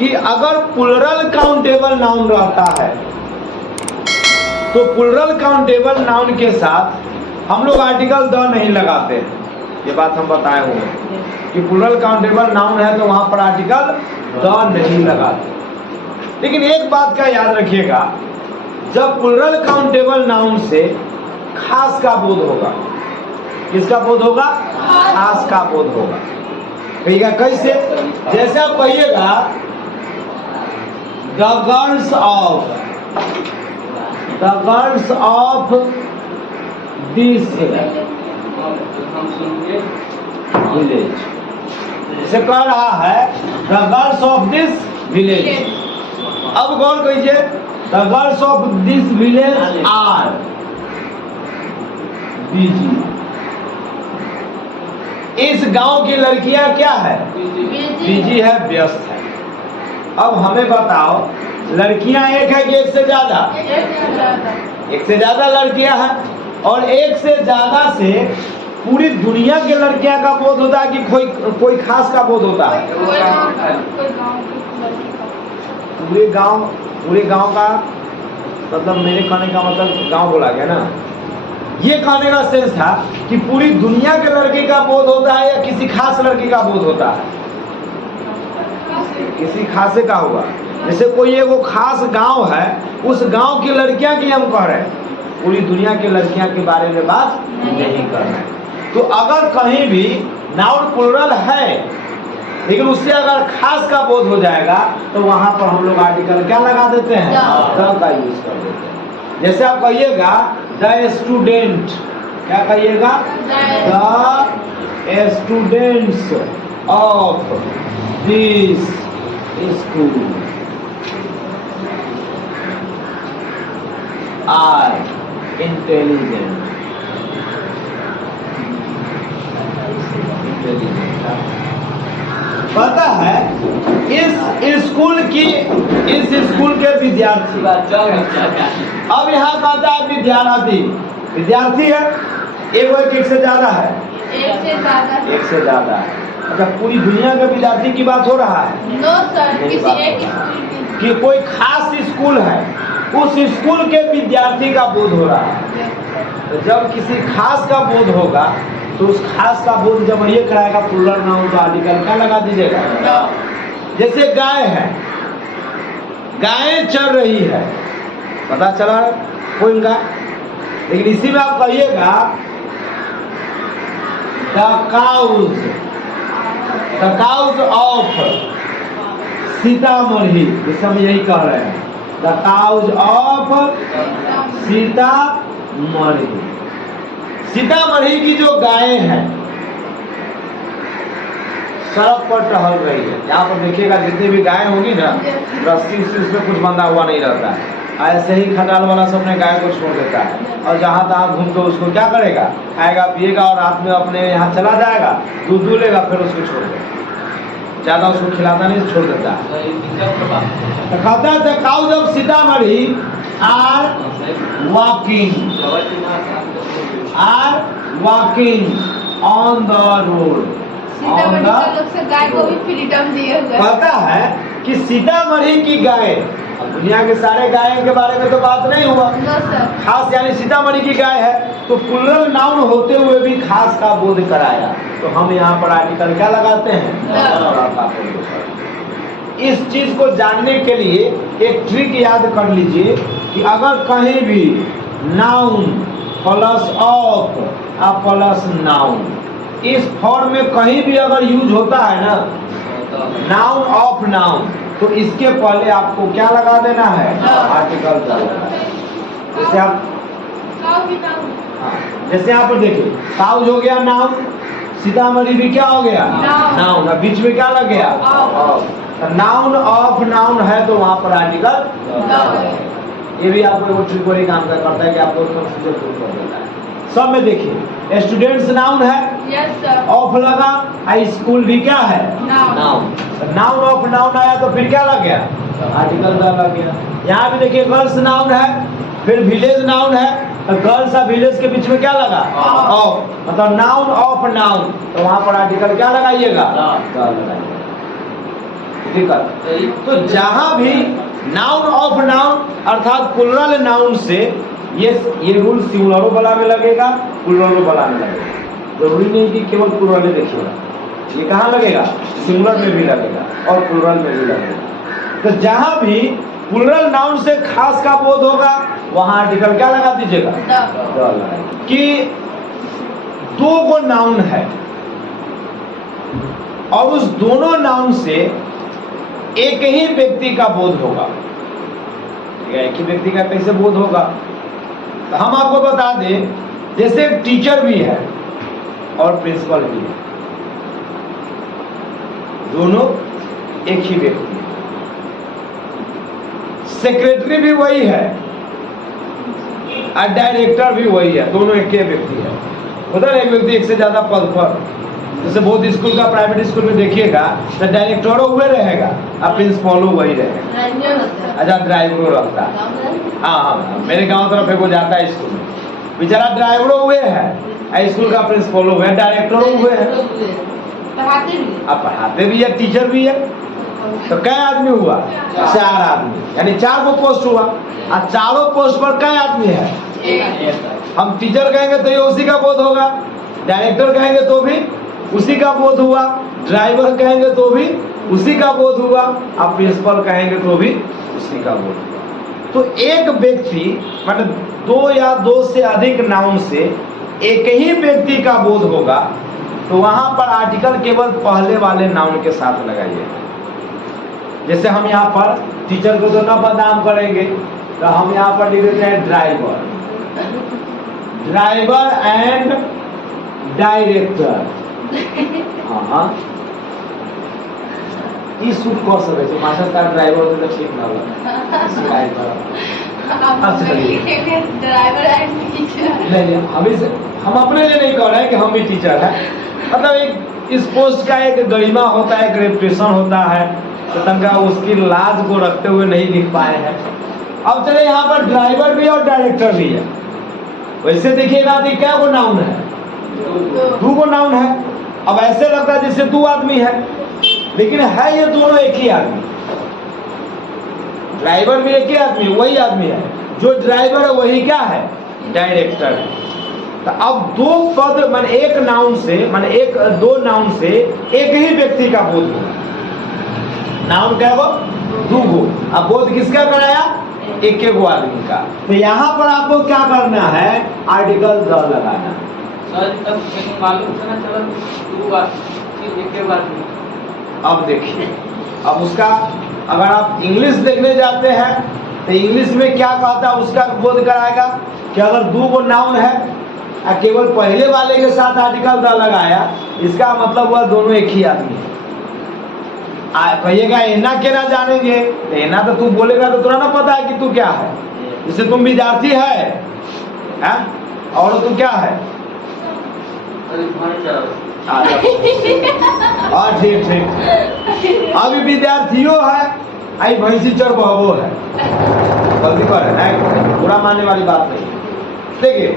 कि अगर plural countable noun रहता है तो प्लुरल काउंटेबल नाउन के साथ हम लोग आर्टिकल द नहीं लगाते। ये बात हम बताए हुए हैं कि प्लुरल काउंटेबल नाउन है तो वहां पर आर्टिकल द नहीं लगाते। लेकिन एक बात का याद रखिएगा, जब प्लुरल काउंटेबल नाउन से खास का बोध होगा, किसका बोध होगा? खास का बोध होगा। कहिएगा कैसे? जैसे आप कहिएगा the girls of this village, इसे कह रहा है the girls of this village. अब गौर कीजिए, the girls of this village are busy. इस गांव की लड़कियां क्या है? बिजी है, व्यस्त है। अब हमें बताओ, लड़कियां एक है कि एक से ज्यादा? एक से ज्यादा लड़कियां हैं। और एक से ज्यादा से पूरी दुनिया की लड़कियां का बोध होता है कि कोई खास का बोध होता है? पूरे गांव का मतलब, मेरे कहने का मतलब गांव बोला गया ना, ये कहने का सेंस था कि पूरी दुनिया के लड़के का बोध होता है या किसी खास लड़के का बोध होता है? किसी खासे का होगा। जैसे कोई एक वो खास गांव है, उस गांव की लड़कियां की हम कह रहे हैं, पूरी दुनिया की लड़कियां के बारे में बात नहीं कर रहे हैं। तो अगर कहीं भी नाउन प्लुरल है लेकिन उससे अगर खास का बोध हो जाएगा तो वहां पर हम लोग आर्टिकल क्या लगा देते हैं? द का यूज कर देते हैं। जैसे आप कहिएगा द स्टूडेंट, क्या कहिएगा? The students of this school are intelligent. पता है इस स्कूल के विद्यार्थी, अब यहाँ कहता है विद्यार्थी है, एक से ज्यादा है? एक से ज्यादा है। अच्छा, पूरी दुनिया के विद्यार्थी की बात हो रहा है? नो सर, किसी एक कि कोई खास स्कूल है, उस स्कूल के विद्यार्थी का बोध हो रहा है। तो जब किसी खास का बोध होगा तो उस खास का बोध जब ये कराएगा प्लुरल नाउन तो आर्टिकल क्या लगा दीजिएगा? जैसे गाय है, गायें चल रही है, पता चला कोई गाय, लेकिन इसी में आप कहिएगा द काउज ऑफ सीतामढ़ी, इस हम यही कह रहे हैं, the cows of Sitamarhi. Sitamarhi की जो गायें हैं सड़क पर टहल रही है। यहाँ पर देखिएगा जितनी भी गायें होगी ना, रस्सी से उसमें कुछ बंधा हुआ नहीं रहता है, ऐसे ही खटाल वाला सब अपने गाय को छोड़ देता है और जहाँ तहाँ घूम के उसको क्या करेगा? आएगा, पिएगा और रात में अपने यहाँ चला जाएगा, दूध लेगा, फिर उसको छोड़ देगा, ज्यादा उसको खिलाता नहीं, छोड़ देता है। तो कहता है cows of Sitamarhi are walking on the road. गाय को भी फ्रीडम दिए हुए। पता है कि सीतामढ़ी की गाय, दुनिया के सारे गाय के बारे में तो बात नहीं हुआ, खास यानी सीतामढ़ी की गाय है, तो प्लुरल नाउन होते हुए भी खास का बोध कराया। तो हम यहाँ पर आर्टिकल क्या लगाते हैं? इस चीज को जानने के लिए एक ट्रिक याद कर लीजिए कि अगर कहीं भी नाउन प्लस ऑफ या प्लस नाउन, इस फॉर्म में कहीं भी अगर यूज होता है ना, नाउन ऑफ नाउन, तो इसके पहले आपको क्या लगा देना है? आर्टिकल लगाना है। जैसे आप जैसे यहाँ पर देखिए, काउज हो गया नाउन, सीतामढ़ी भी क्या हो गया? नाउन। बीच में क्या लग गया? नाउन ऑफ नाउन है तो वहां पर आर्टिकल। ये भी आपको वो ट्रिक वही काम करता है कि आपको कंफ्यूजन दूर कर देता है। सब में देखिए, स्टूडेंट्स नाउन है, ऑफ लगा, हाई स्कूल भी क्या है? नाउन। नाउन ऑफ नाउन आया तो फिर क्या लग गया? आर्टिकल लग गया। यहाँ भी देखिए गर्ल्स नाउन है, फिर विलेज नाउन है, गर्ल्स और विलेज के बीच में क्या लगा? ऑफ, मतलब नाउन ऑफ नाउन, तो वहां पर आर्टिकल क्या लगाइएगा? दिक्कत। तो जहां भी नाउन ऑफ नाउन अर्थात प्लुरल नाउन से ये रूल सिंगुलरो वाला में लगेगा, प्लुरलो वाला में लगेगा। जरूरी नहीं कि केवल प्लुरल ही देखिएगा, ये कहाँ लगेगा, सिंगुलर में भी लगेगा और प्लुरल में भी लगेगा। तो जहां भी प्लुरल नाउन से खास का बोध होगा वहां आर्टिकल क्या लगा दीजिएगा, कि दो को नाउन है और उस दोनों नाउन से एक ही व्यक्ति का बोध होगा। एक ही व्यक्ति का कैसे बोध होगा, तो हम आपको बता दें, जैसे टीचर भी है और प्रिंसिपल भी है, दोनों एक ही व्यक्ति है। सेक्रेटरी भी वही है और डायरेक्टर भी वही है, दोनों एक ही व्यक्ति है। उधर एक व्यक्ति एक से ज्यादा पद पर, जैसे बहुत स्कूल का प्राइवेट स्कूल में देखिएगा तो डायरेक्टरों हुए रहेगा और प्रिंसिपलों वही रहेगा। अच्छा, ड्राइवरों रहता है। हाँ, मेरे गांव तरफ एक वो जाता है स्कूल में, बेचारा ड्राइवरों हुए है, स्कूल का प्रिंसिपलों हुए, डायरेक्टरों हुए है, अब पढ़ाते भी है, टीचर भी है। तो कै आदमी हुआ, 4 आदमी, यानी 4 को पोस्ट हुआ और चारों पोस्ट पर कै आदमी है। हम टीचर कहेंगे तो ये उसी का बोध होगा, डायरेक्टर कहेंगे तो भी उसी का बोध हुआ, ड्राइवर कहेंगे तो भी उसी का बोध हुआ, आप प्रिंसिपल कहेंगे तो भी उसी का बोध हुआ। तो एक व्यक्ति मतलब 2 या 2 से अधिक नाउन से एक ही व्यक्ति का बोध होगा, तो वहां पर आर्टिकल केवल पहले वाले नाउन के साथ लगाइए। जैसे हम यहाँ पर टीचर को तो ना बदनाम करेंगे, तो हम यहाँ पर लिख देते हैं ड्राइवर, ड्राइवर एंड डायरेक्टर। हाँ, ई सूट कर सके छे, मास्टर का ड्राइवर तो ठीक ना होगा, ड्राइवर एंड टीचर नहीं, हम अपने लिए नहीं कह रहे हैं कि हम भी टीचर हैं, मतलब एक इस पोस्ट का एक गरिमा होता है, एक रेपुटेशन होता है, तो तनका उसकी लाज को रखते हुए नहीं लिख पाए हैं। अब चले यहाँ पर ड्राइवर भी और डायरेक्टर भी है, वैसे देखिएगा कि क्या को नाउन है, 2 को नाउन है। अब ऐसे लगता है जैसे 2 आदमी है, लेकिन है ये दोनों एक ही आदमी। ड्राइवर भी एक ही आदमी, वही आदमी है, जो ड्राइवर है वही क्या है, डायरेक्टर है। तो अब 2 पद मान एक नाउन से, मान 2 नाउन से एक ही व्यक्ति का बोध होगा। नाउन क्या वो 2 गो, अब बोध किसका कराया, एक गो आदमी का। तो यहाँ पर आपको क्या करना है, आर्टिकल द लगाना। अब देखिए, अब उसका अगर आप इंग्लिश देखने जाते हैं तो इंग्लिश में क्या कहता है, उसका बोध कराएगा कि अगर 2 गो नाउन है और केवल पहले वाले के साथ आर्टिकल द लगाया, इसका मतलब वह दोनों एक ही आदमी है। कहिएगा एना के ना जानेंगे, एना तो तू बोलेगा तो तुरंत ना पता है कि तू क्या है। जैसे तुम विद्यार्थी है और तू क्या है, ठीक, अभी विद्यार्थियों है, आई भैंसी चर बहबो है, गलती कर है, बुरा मानने वाली बात नहीं। देखिए,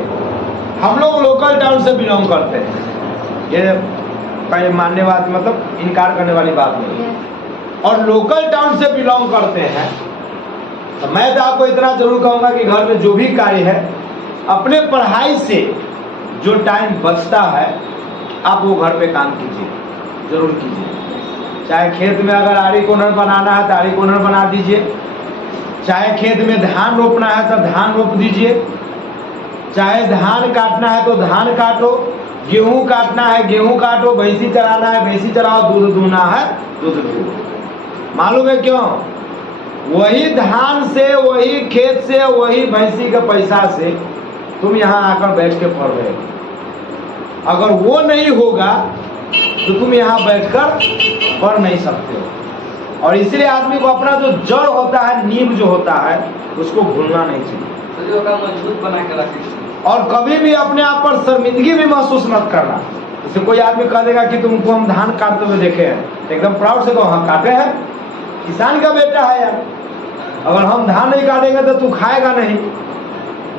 हम लोग लोकल टाउन से बिलोंग करते हैं, ये कहीं मानने वाली मतलब इनकार करने वाली बात नहीं है, और लोकल टाउन से बिलोंग करते हैं, तो मैं तो आपको इतना जरूर कहूंगा कि घर में जो भी कार्य है, अपने पढ़ाई से जो टाइम बचता है आप वो घर पे काम कीजिए, जरूर कीजिए। चाहे खेत में अगर आड़ी कोनर बनाना है तो आड़ी कोनर बना दीजिए, चाहे खेत में धान रोपना है तो धान रोप दीजिए, चाहे धान काटना है तो धान काटो, गेहूं काटना है गेहूं काटो, भैंसी चराना है भैंसी चराओ, दूध दूहना है दूध दूहो। मालूम है क्यों, वही धान से, वही खेत से, वही भैंसी के पैसा से तुम यहाँ आकर बैठ के पढ़ रहे हो। अगर वो नहीं होगा तो तुम यहाँ बैठकर पढ़ नहीं सकते हो। और इसलिए आदमी को अपना जो जड़ होता है, नींव जो होता है, उसको भूलना नहीं चाहिए, मजबूत बना के रखें। और कभी भी अपने आप पर शर्मिंदगी भी महसूस मत करना। जैसे कोई आदमी कह देगा कि तुमको हम धान काटते हुए देखे हैं, तो एकदम प्राउड से कहो हाँ काटे हैं, किसान का बेटा है यार, अगर हम धान नहीं काटेंगे तो तू खाएगा नहीं,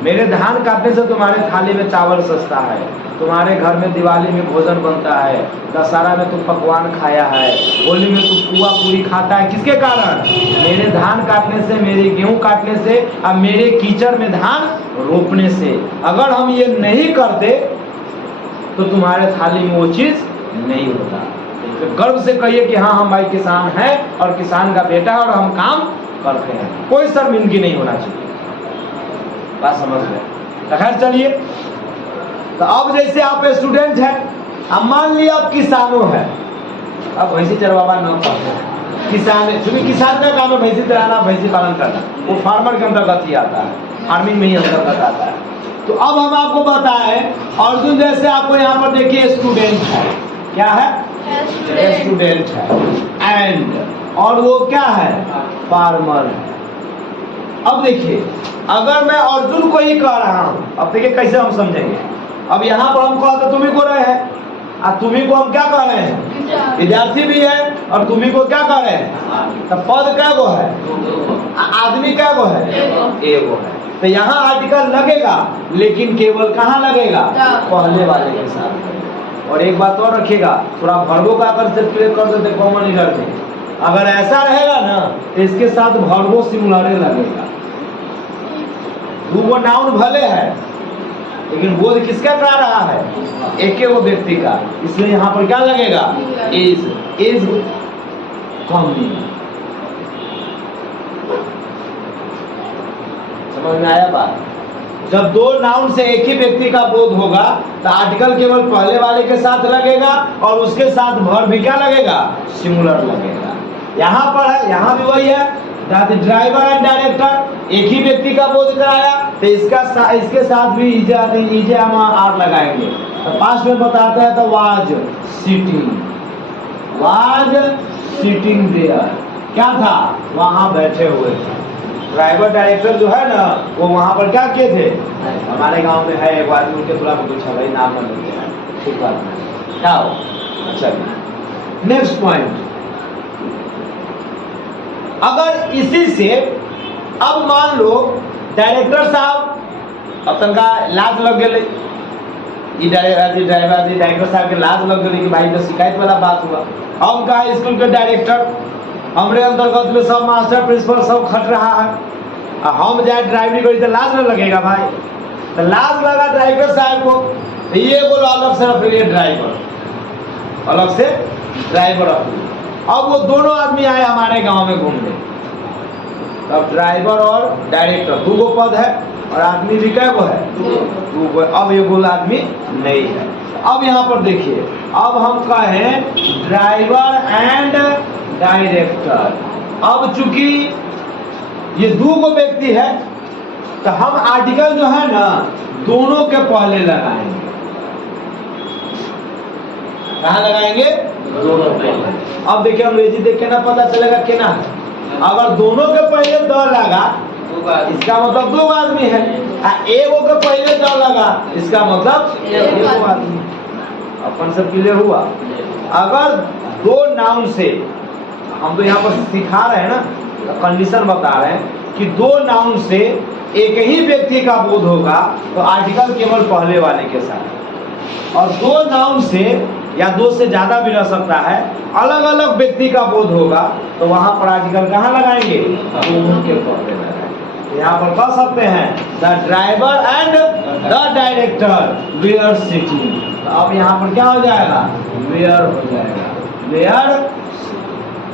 मेरे धान काटने से तुम्हारे थाली में चावल सस्ता है, तुम्हारे घर में दिवाली में भोजन बनता है, दशहरा में तुम पकवान खाया है, होली में तुम पुआ पूरी खाता है। किसके कारण? मेरे धान काटने से, मेरे गेहूं काटने से, अब मेरे कीचड़ में धान रोपने से। अगर हम ये नहीं करते तो तुम्हारे थाली में वो चीज नहीं होता। तो गर्व से कहिए कि हाँ हम भाई किसान हैं और किसान का बेटा है और हम काम करते हैं। कोई शर्मिंदगी नहीं होना चाहिए। बात समझ गए? तो खैर चलिए, तो अब जैसे आप स्टूडेंट हैं, अब मान लिया आप किसानों हैं, अब भैंसी चरवावा न करते किसान, क्योंकि किसान का काम है भैंसी चराना, भैंसी पालन करना, वो फार्मर के अंतर्गत ही आता है, फार्मिंग में ही अंतर्गत आता है। तो अब हम आपको बताएं, अर्जुन जैसे आपको यहाँ पर देखिए स्टूडेंट है, क्या है? स्टूडेंट है, एंड और वो क्या है? फार्मर है। अब देखिए, अगर मैं अर्जुन को ही कह रहा हूं, अब देखिए कैसे हम समझेंगे। अब यहाँ पर हम कहते तुम्ही को रहे हैं, और तुम्ही को हम क्या कह रहे हैं? विद्यार्थी भी है, और तुम्ही को क्या कह रहे हैं? तो पद क्या गो है? आदमी क्या गो है? एगो है। तो यहाँ आर्टिकल लगेगा, लेकिन केवल कहाँ लगेगा? पहले वाले के साथ। और एक बात और रखिएगा, थोड़ा वर्बों का अगर से क्लियर कर देते कॉमन ईरर में, अगर ऐसा रहेगा ना तो इसके साथ वर्बो सिंगुलर लगेगा। वो नाउन भले है, लेकिन बोध किसका करा रहा है? एक ही वो व्यक्ति का, इसलिए यहाँ पर क्या लगेगा? Is coming. समझ में आया बात? जब दो नाउन से एक ही व्यक्ति का बोध होगा तो आर्टिकल केवल पहले वाले के साथ लगेगा और उसके साथ वर्ब भी क्या लगेगा? सिंगुलर लगेगा। यहाँ पर है, यहाँ भी वही है, ड्राइवर एंड डायरेक्टर, एक ही व्यक्ति का बोध कराया तो इसके साथ भी इजे हम आर लगाएंगे। तो पास्ट में बताते हैं तो वाज सिटिंग देयर, क्या था? वहां बैठे हुए थे। ड्राइवर डायरेक्टर जो है ना, वो वहां पर क्या किए थे? हमारे गांव में है एक आदमी, उनके थोड़ा पूछा भाई नाम न लेते हैं, ठीक बात है क्या हो? अच्छा, नेक्स्ट पॉइंट, अगर इसी से अब मान लो डायरेक्टर साहब अब तनका लाज लग गए, डायरेक्टर साहब के लाज लग गए कि भाई तो शिकायत वाला बात हुआ। हम कहा स्कूल के डायरेक्टर, हमरे अंतर्गत में सब मास्टर प्रिंसिपल सब खट रहा है, हम जाए ड्राइवरी करी तो लाज न लगेगा भाई? तो लाज लगा ड्राइवर साहब को, तो ये बोलो अलग से रख लिए ड्राइवर, अलग से ड्राइवर रख लिए। अब वो दोनों आदमी आए हमारे गांव में घूमने, तब ड्राइवर और डायरेक्टर दो पद है और आदमी भी क्या है? दो। अब ये गोल आदमी नहीं है। अब यहाँ पर देखिए, अब हम कहें ड्राइवर एंड डायरेक्टर। अब चूंकि ये दो को व्यक्ति है तो हम आर्टिकल जो है ना दोनों के पहले लगाएंगे। कहाँ लगाएंगे? दोनों पहले। अब देखिए अंग्रेजी देख के ना पता चलेगा कि ना, अगर दोनों के पहले द लगा इसका मतलब दो आदमी है, एगो के पहले द लगा इसका मतलब एक आदमी। अपन सब क्लियर हुआ? अगर दो नाउन से, हम तो यहाँ पर सिखा रहे हैं ना, कंडीशन बता रहे हैं कि दो नाउन से एक ही व्यक्ति का बोध होगा तो आर्टिकल केवल पहले वाले के साथ, और दो नाउन से या दो से ज्यादा भी रह सकता है, अलग अलग व्यक्ति का बोध होगा तो वहां पर आर्टिकल कहाँ लगाएंगे? दोनों के पहले लगाएंगे। यहाँ पर कह सकते हैं the driver and the director were sitting. तो अब यहाँ पर क्या हो जाएगा? वेयर हो जाएगा, वेयर,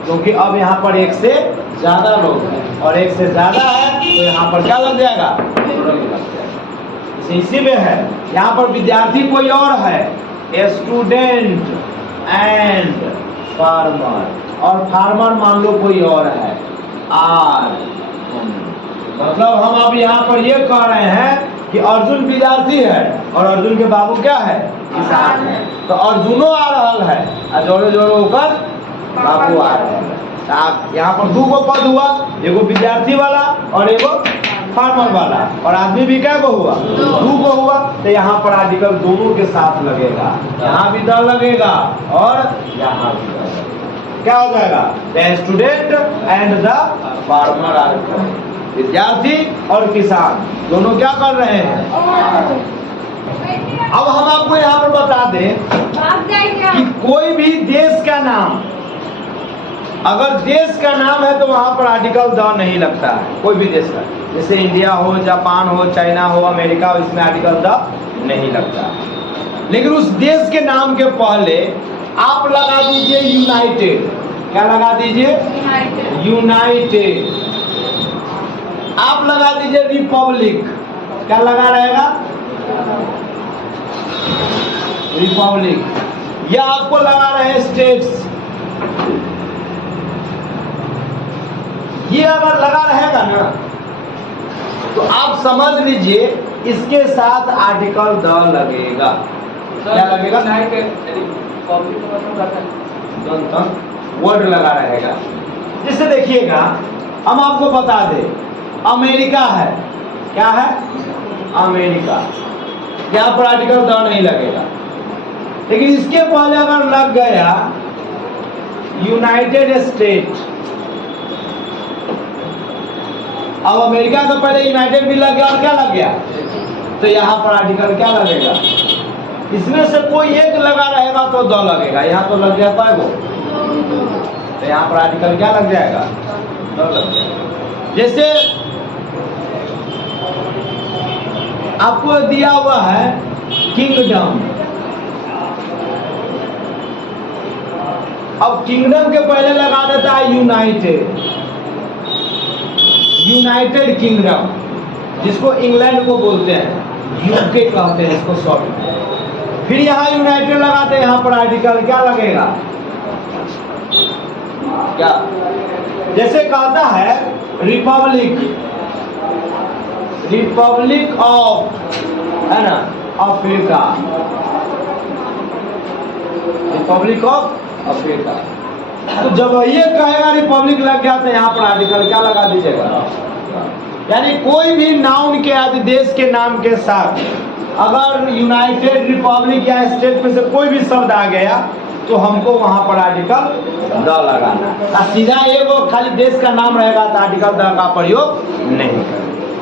क्योंकि अब यहाँ पर एक से ज्यादा लोग हैं और एक से ज्यादा है तो यहाँ पर क्या लग जाएगा? इसी में है। यहाँ पर विद्यार्थी कोई और है, स्टूडेंट एंड फार्मर, और फार्मर मान लो कोई और है, आर। मतलब हम अब यहाँ पर ये कह रहे हैं कि अर्जुन विद्यार्थी है और अर्जुन के बाबू क्या है? किसान है। तो अर्जुनो आ रहा है और जोड़े जोड़े होकर बाबू आ रहे हैं। यहाँ पर दो को पद हुआ, एगो विद्यार्थी वाला और एगो फार्मर वाला, और आदमी भी क्या को हुआ? दो को हुआ। तो यहाँ पर आर्टिकल दोनों के साथ लगेगा, यहाँ भी द लगेगा और यहाँ भी द। क्या हो जाएगा? The student and the farmer are coming. विद्यार्थी और किसान दोनों क्या कर रहे हैं। अब हम आपको यहाँ पर बता दें कि कोई भी देश का नाम, अगर देश का नाम है तो वहां पर आर्टिकल द नहीं लगता है, कोई भी देश का, जैसे इंडिया हो, जापान हो, चाइना हो, अमेरिका हो, इसमें आर्टिकल द नहीं लगता। लेकिन उस देश के नाम के पहले आप लगा दीजिए यूनाइटेड। क्या लगा दीजिए? यूनाइटेड। आप लगा दीजिए रिपब्लिक। क्या लगा रहेगा? रिपब्लिक। या आपको लगा रहे स्टेट्स। ये अगर लगा रहेगा ना तो आप समझ लीजिए इसके साथ आर्टिकल द लगेगा। क्या लगेगा? वर्ड लगा रहेगा। जिससे देखिएगा हम आपको बता दें अमेरिका है। क्या है? अमेरिका। यहाँ पर आर्टिकल द नहीं लगेगा। लेकिन इसके पहले अगर लग गया यूनाइटेड स्टेट, अब अमेरिका के पहले यूनाइटेड भी लग गया और क्या लग गया, तो यहाँ पर आर्टिकल क्या लगेगा? इसमें से कोई एक लगा रहेगा तो द लगेगा। यहाँ तो लग गया पाएगो, तो यहाँ पर आर्टिकल क्या लग जाएगा? द लग जाएगा। जैसे आपको दिया हुआ है किंगडम। अब किंगडम के पहले लगा देता है यूनाइटेड। यूनाइटेड किंगडम, जिसको इंग्लैंड को बोलते हैं, यूके कहते हैं इसको शॉर्ट में। फिर यहाँ यूनाइटेड लगाते हैं, यहाँ पर आर्टिकल क्या लगेगा? क्या? जैसे कहता है रिपब्लिक, रिपब्लिक ऑफ, है ना, अफ्रीका, रिपब्लिक ऑफ अफ्रीका। तो जब ये कहेगा रिपब्लिक लग गया तो यहाँ पर आर्टिकल क्या लगा दीजिएगा? यानी कोई भी नाउन के आदि देश के नाम के साथ अगर यूनाइटेड, रिपब्लिक या स्टेट में से कोई भी शब्द आ गया तो हमको वहां पर आर्टिकल द लगाना। सीधा ये वो खाली देश का नाम रहेगा तो आर्टिकल द का प्रयोग नहीं।